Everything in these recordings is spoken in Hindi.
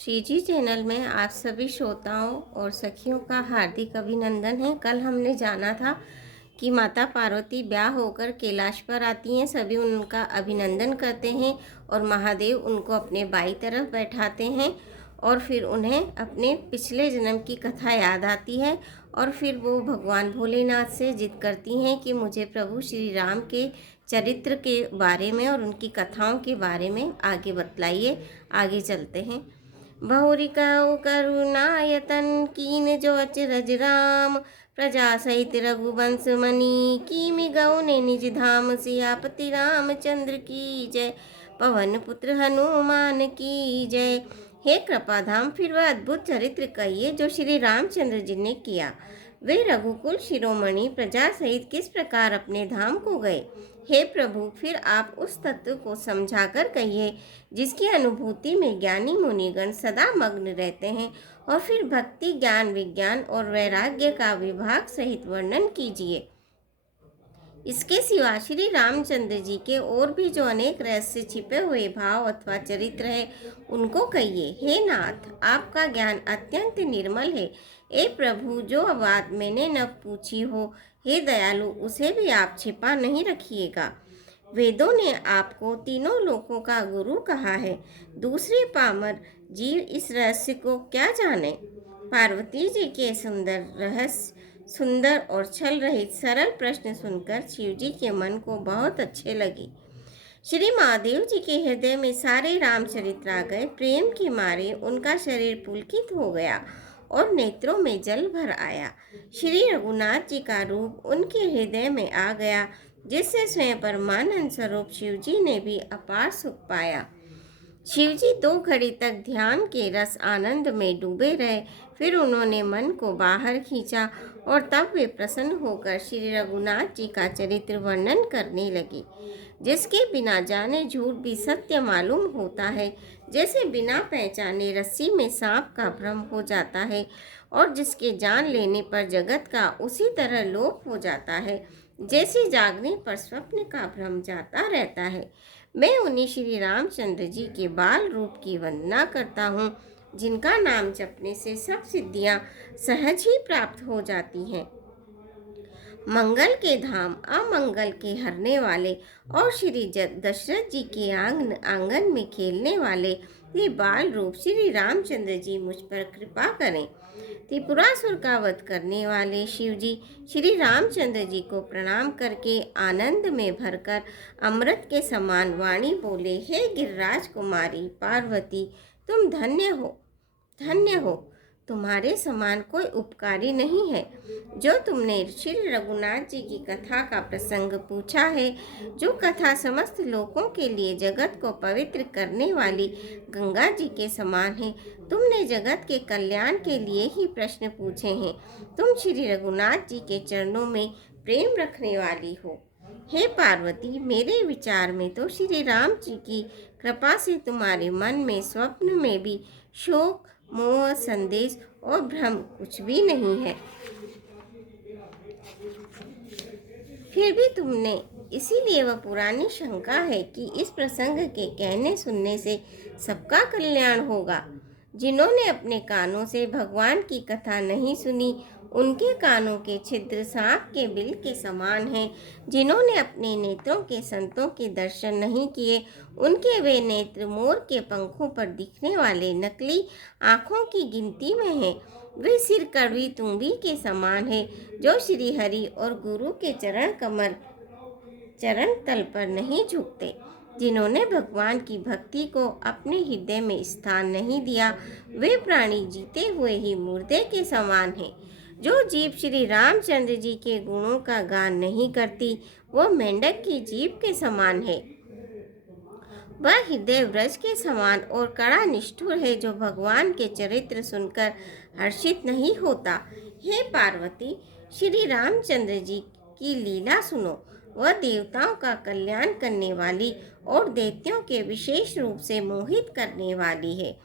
श्री जी चैनल में आप सभी श्रोताओं और सखियों का हार्दिक अभिनंदन है। कल हमने जाना था कि माता पार्वती ब्याह होकर कैलाश पर आती हैं, सभी उनका अभिनंदन करते हैं और महादेव उनको अपने बाईं तरफ बैठाते हैं और फिर उन्हें अपने पिछले जन्म की कथा याद आती है और फिर वो भगवान भोलेनाथ से जिद करती हैं कि मुझे प्रभु श्री राम के चरित्र के बारे में और उनकी कथाओं के बारे में आगे बतलाइए। आगे चलते हैं। बहुरिकाऊ करुणायतन कीन जो अचरज राम प्रजा सहित रघुवंश मणि कीमि गौने निज धाम सियापति रामचंद्र की जय। पवन पुत्र हनुमान की जय। हे कृपाधाम, फिर वह अद्भुत चरित्र कहिए जो श्री रामचंद्र जी ने किया। वे रघुकुल शिरोमणि प्रजा सहित किस प्रकार अपने धाम को गए। हे प्रभु, फिर आप उस तत्व को समझाकर कहिए जिसकी अनुभूति में ज्ञानी मुनिगण सदा मग्न रहते हैं, और फिर भक्ति, ज्ञान, विज्ञान और वैराग्य का विभाग सहित वर्णन कीजिए। इसके सिवा श्री रामचंद्र जी के और भी जो अनेक रहस्य छिपे हुए भाव अथवा चरित्र है उनको कहिए। हे नाथ, आपका ज्ञान अत्यंत निर्मल है। ए प्रभु, जो बात मैंने न पूछी हो, हे दयालु, उसे भी आप छिपा नहीं रखिएगा। वेदों ने आपको तीनों लोकों का गुरु कहा है, दूसरे पामर जीव इस रहस्य को क्या जाने। पार्वती जी के सुंदर और छल रहित सरल प्रश्न सुनकर शिव जी के मन को बहुत अच्छे लगे। श्री महादेव जी के हृदय में सारे रामचरित्र आ गए। प्रेम के मारे उनका शरीर पुलकित हो गया और नेत्रों में जल भर आया। श्री रघुनाथ जी का रूप उनके हृदय में आ गया, जिससे स्वयं परमानंद स्वरूप शिव जी ने भी अपार सुख पाया। शिव जी 2 घड़ी तक ध्यान के रस आनंद में डूबे रहे। फिर उन्होंने मन को बाहर खींचा और तब वे प्रसन्न होकर श्री रघुनाथ जी का चरित्र वर्णन करने लगे, जिसके बिना जाने झूठ भी सत्य मालूम होता है। जैसे बिना पहचाने रस्सी में सांप का भ्रम हो जाता है और जिसके जान लेने पर जगत का उसी तरह लोप हो जाता है, जैसे जागने पर स्वप्न का भ्रम जाता रहता है। मैं उन्हीं श्री रामचंद्र जी के बाल रूप की वंदना करता हूँ, जिनका नाम जपने से सब सिद्धियाँ सहज ही प्राप्त हो जाती हैं। मंगल के धाम, अमंगल के हरने वाले और श्री दशरथ जी के आंगन में खेलने वाले ये बाल रूप श्री रामचंद्र जी मुझ पर कृपा करें। त्रिपुरासुर का वध करने वाले शिव जी श्री रामचंद्र जी को प्रणाम करके आनंद में भरकर अमृत के समान वाणी बोले, हे गिरिराज कुमारी पार्वती, तुम धन्य हो, धन्य हो। तुम्हारे समान कोई उपकारी नहीं है। जो तुमने श्री रघुनाथ जी की कथा का प्रसंग पूछा है, जो कथा समस्त लोगों के लिए जगत को पवित्र करने वाली गंगा जी के समान है, तुमने जगत के कल्याण के लिए ही प्रश्न पूछे हैं। तुम श्री रघुनाथ जी के चरणों में प्रेम रखने वाली हो। हे पार्वती, मेरे विचार में तो श्री राम जी की कृपा से तुम्हारे मन में स्वप्न में भी शोक, मोह, संदेश और भ्रम कुछ भी नहीं है। फिर भी तुमने इसीलिए वह पुरानी शंका है कि इस प्रसंग के कहने सुनने से सबका कल्याण होगा। जिन्होंने अपने कानों से भगवान की कथा नहीं सुनी, उनके कानों के छिद्र सांप के बिल के समान हैं। जिन्होंने अपने नेत्रों के संतों के दर्शन नहीं किए, उनके वे नेत्र मोर के पंखों पर दिखने वाले नकली आँखों की गिनती में हैं। वे सिर कड़वी तुम्बी के समान है, जो श्री हरि और गुरु के चरण तल पर नहीं झुकते। जिन्होंने भगवान की भक्ति को अपने हृदय में स्थान नहीं दिया, वे प्राणी जीते हुए ही मुर्दे के समान हैं। जो जीव श्री रामचंद्र जी के गुणों का गान नहीं करती, वो मेंढक की जीभ के समान है। वह हृदय व्रज के समान और कड़ा निष्ठुर है, जो भगवान के चरित्र सुनकर हर्षित नहीं होता। हे पार्वती, श्री रामचंद्र जी की लीला सुनो। वह देवताओं का कल्याण करने वाली और दैत्यों के विशेष रूप से मोहित करने वाली है।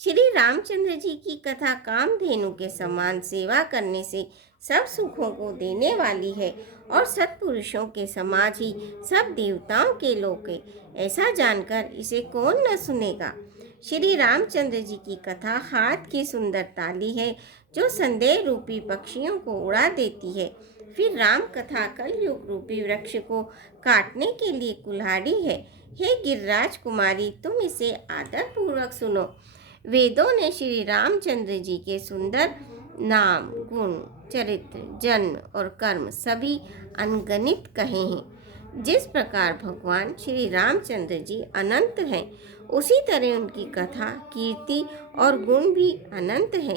श्री रामचंद्र जी की कथा कामधेनु के समान सेवा करने से सब सुखों को देने वाली है और सत्पुरुषों के समाज ही सब देवताओं के लोक है। ऐसा जानकर इसे कौन न सुनेगा। श्री रामचंद्र जी की कथा हाथ की सुंदर ताली है जो संदेह रूपी पक्षियों को उड़ा देती है। फिर राम कथा कलयुग रूपी वृक्ष को काटने के लिए कुल्हाड़ी है। हे गिरिराज कुमारी, तुम इसे आदर पूर्वक सुनो। वेदों ने श्री रामचंद्र जी के सुंदर नाम, गुण, चरित्र, जन्म और कर्म सभी अनगणित कहे हैं। जिस प्रकार भगवान श्री रामचंद्र जी अनंत हैं, उसी तरह उनकी कथा, कीर्ति और गुण भी अनंत है।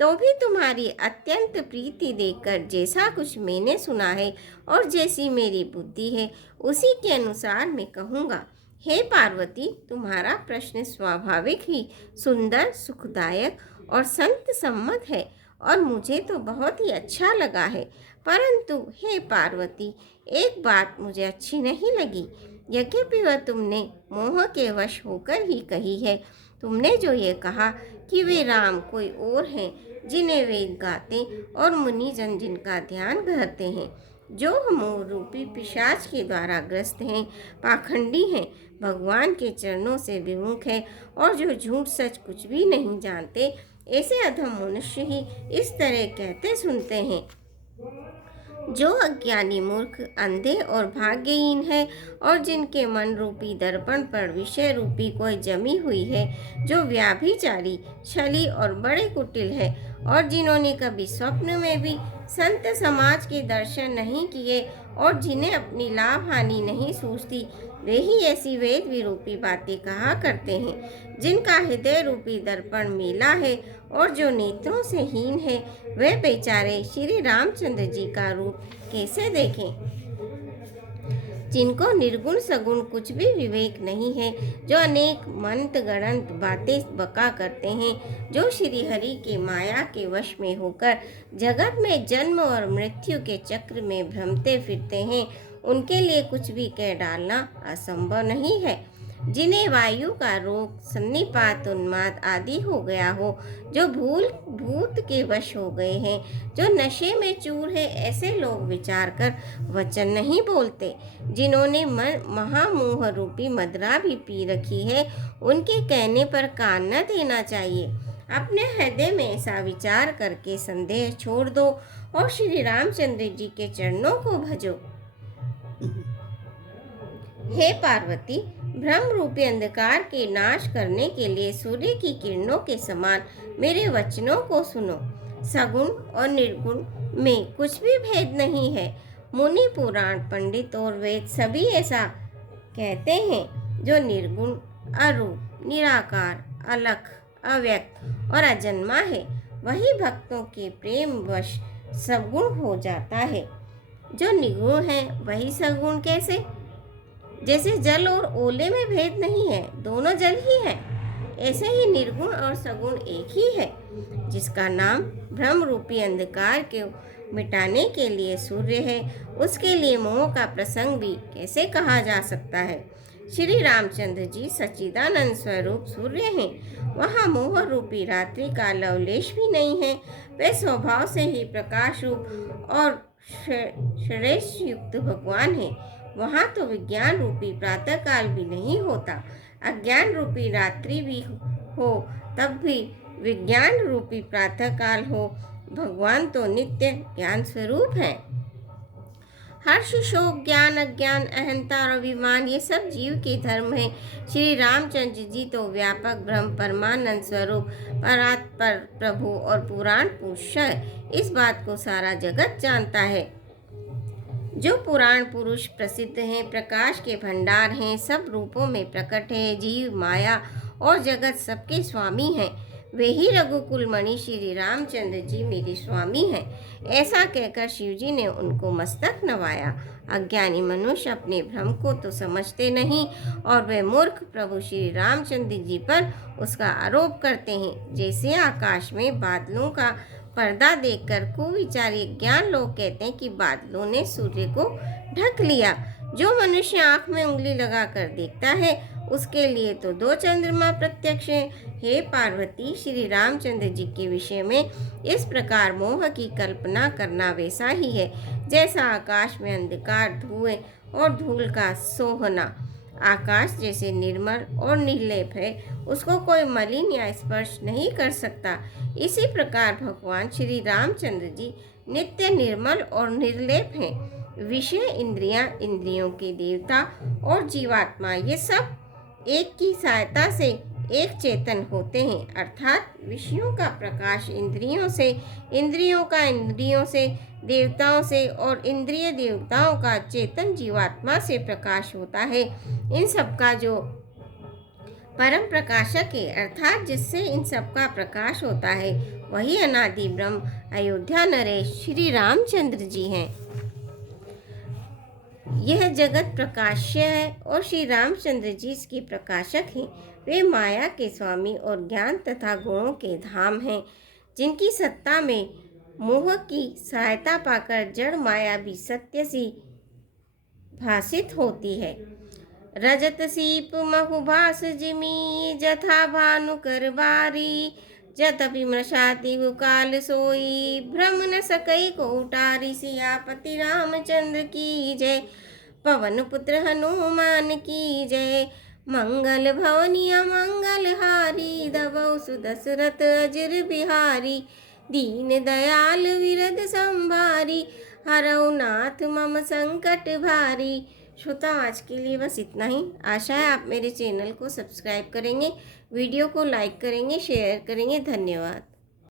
तो भी तुम्हारी अत्यंत प्रीति देखकर जैसा कुछ मैंने सुना है और जैसी मेरी बुद्धि है, उसी के अनुसार मैं कहूँगा। हे पार्वती, तुम्हारा प्रश्न स्वाभाविक ही सुंदर, सुखदायक और संत सम्मत है और मुझे तो बहुत ही अच्छा लगा है। परंतु हे पार्वती, एक बात मुझे अच्छी नहीं लगी। यद्यपि वह तुमने मोह के वश होकर ही कही है। तुमने जो ये कहा कि वे राम कोई और हैं जिन्हें वेद गाते और मुनि जन जिनका ध्यान करते हैं, जो मोह रूपी पिशाच के द्वारा ग्रस्त हैं, पाखंडी हैं, भगवान के चरणों से विमुख है और जो झूठ सच कुछ भी नहीं जानते, ऐसे अधम मनुष्य ही इस तरह कहते सुनते हैं। जो अज्ञानी, मूर्ख, अंधे और भाग्यहीन है और जिनके मन रूपी दर्पण पर विषय रूपी कोई जमी हुई है, जो व्याभिचारी, छली और बड़े कुटिल है और जिन्होंने कभी स्वप्न में भी संत समाज के दर्शन नहीं किए और जिन्हें अपनी लाभ हानि नहीं सूझती, वे ही ऐसी वेद विरूपी बातें कहा करते हैं। जिनका हृदय रूपी दर्पण मेला है और जो नेत्रों से हीन है, वे बेचारे श्री रामचंद्र जी का रूप कैसे देखें। जिनको निर्गुण सगुण कुछ भी विवेक नहीं है, जो अनेक मंत गणंत बातें बका करते हैं, जो श्री हरि के माया के वश में होकर जगत में जन्म और मृत्यु के चक्र में भ्रमते फिरते हैं, उनके लिए कुछ भी कह डालना असंभव नहीं है। जिन्हें वायु का रोग, सन्निपात, उन्माद आदि हो गया हो, जो भूत के वश हो गए हैं, जो नशे में चूर है, ऐसे लोग विचार कर वचन नहीं बोलते। जिन्होंने महामोह रूपी मदरा भी पी रखी है, उनके कहने पर कान न देना चाहिए। अपने हृदय में ऐसा विचार करके संदेह छोड़ दो और श्री रामचंद्र जी के चरणों को भजो। हे पार्वती, भ्रम रूपी अंधकार के नाश करने के लिए सूर्य की किरणों के समान मेरे वचनों को सुनो। सगुण और निर्गुण में कुछ भी भेद नहीं है। मुनि, पुराण, पंडित और वेद सभी ऐसा कहते हैं। जो निर्गुण, अरूप, निराकार, अलख, अव्यक्त और अजन्मा है, वही भक्तों के प्रेम वश सगुण हो जाता है। जो निर्गुण है वही सगुण कैसे? जैसे जल और ओले में भेद नहीं है, दोनों जल ही है, ऐसे ही निर्गुण और सगुण एक ही है। जिसका नाम भ्रम रूपी अंधकार के मिटाने के लिए सूर्य है, उसके लिए मोह का प्रसंग भी कैसे कहा जा सकता है। श्री रामचंद्र जी सच्चिदानंद स्वरूप सूर्य हैं। वहाँ मोह रूपी रात्रि का लवलेश भी नहीं है। वे स्वभाव से ही प्रकाश रूप और श्रेष्ठ युक्त भगवान हैं। वहाँ तो विज्ञान रूपी प्रातः काल भी नहीं होता। अज्ञान रूपी रात्रि भी हो तब भी विज्ञान रूपी प्रातः काल हो। भगवान तो नित्य ज्ञान स्वरूप है। हर्ष, शोक, ज्ञान, अज्ञान, अहंता और अभिमान, ये सब जीव के धर्म है। श्री रामचंद्र जी तो व्यापक ब्रह्म, परमानंद स्वरूप, परात्पर प्रभु और पुराण पुरुष है। इस बात को सारा जगत जानता है। जो पुराण पुरुष प्रसिद्ध हैं, प्रकाश के भंडार हैं, सब रूपों में प्रकट है, जीव, माया और जगत सबके स्वामी हैं, वे ही रघुकुल मणि श्री रामचंद्र जी मेरे स्वामी हैं। ऐसा कहकर शिव जी ने उनको मस्तक नवाया। अज्ञानी मनुष्य अपने भ्रम को तो समझते नहीं और वे मूर्ख प्रभु श्री रामचंद्र जी पर उसका आरोप करते हैं। जैसे आकाश में बादलों का पर्दा देखकर कुविचारी ज्ञान लोग कहते हैं कि बादलों ने सूर्य को ढक लिया। जो मनुष्य आंख में उंगली लगाकर देखता है, उसके लिए तो 2 चंद्रमा प्रत्यक्ष हैं। हे पार्वती, श्री रामचंद्र जी के विषय में इस प्रकार मोह की कल्पना करना वैसा ही है जैसा आकाश में अंधकार, धुएं और धूल का सोहना। आकाश जैसे निर्मल और निर्लेप है, उसको कोई मलिन या स्पर्श नहीं कर सकता। इसी प्रकार भगवान श्री रामचंद्र जी नित्य निर्मल और निर्लेप हैं। विषय, इंद्रियां, इंद्रियों के देवता और जीवात्मा, ये सब एक की सहायता से एक चेतन होते हैं। अर्थात विषयों का प्रकाश इंद्रियों से, इंद्रियों का इंद्रियों से, देवताओं से और इंद्रिय देवताओं का चेतन जीवात्मा से प्रकाश होता है। इन सब का जो परम प्रकाशक है, अर्थात जिससे इन सब का प्रकाश होता है, वही अनादि ब्रह्म अयोध्या नरेश श्री रामचंद्र जी हैं। यह जगत प्रकाश्य है और श्री रामचंद्र जी इसके प्रकाशक हैं। वे माया के स्वामी और ज्ञान तथा गुणों के धाम हैं, जिनकी सत्ता में मोह की सहायता पाकर जड़ माया भी सत्य सी भासित होती है। रजत सीप महुभास जिमी जथा भानु करबारी, जतपि मृषाति काल सोई भ्रम न सकई को उटारी। सियापति रामचंद्र की जय, पवन पुत्र हनुमान की जय। मंगल भवनिया मंगल हारी, दबौ सुदशरथ अजर बिहारी। दीन दयाल विरद संभारी, हरौ नाथ मम संकट भारी। श्रोता, आज के लिए बस इतना ही। आशा है आप मेरे चैनल को सब्सक्राइब करेंगे, वीडियो को लाइक करेंगे, शेयर करेंगे। धन्यवाद।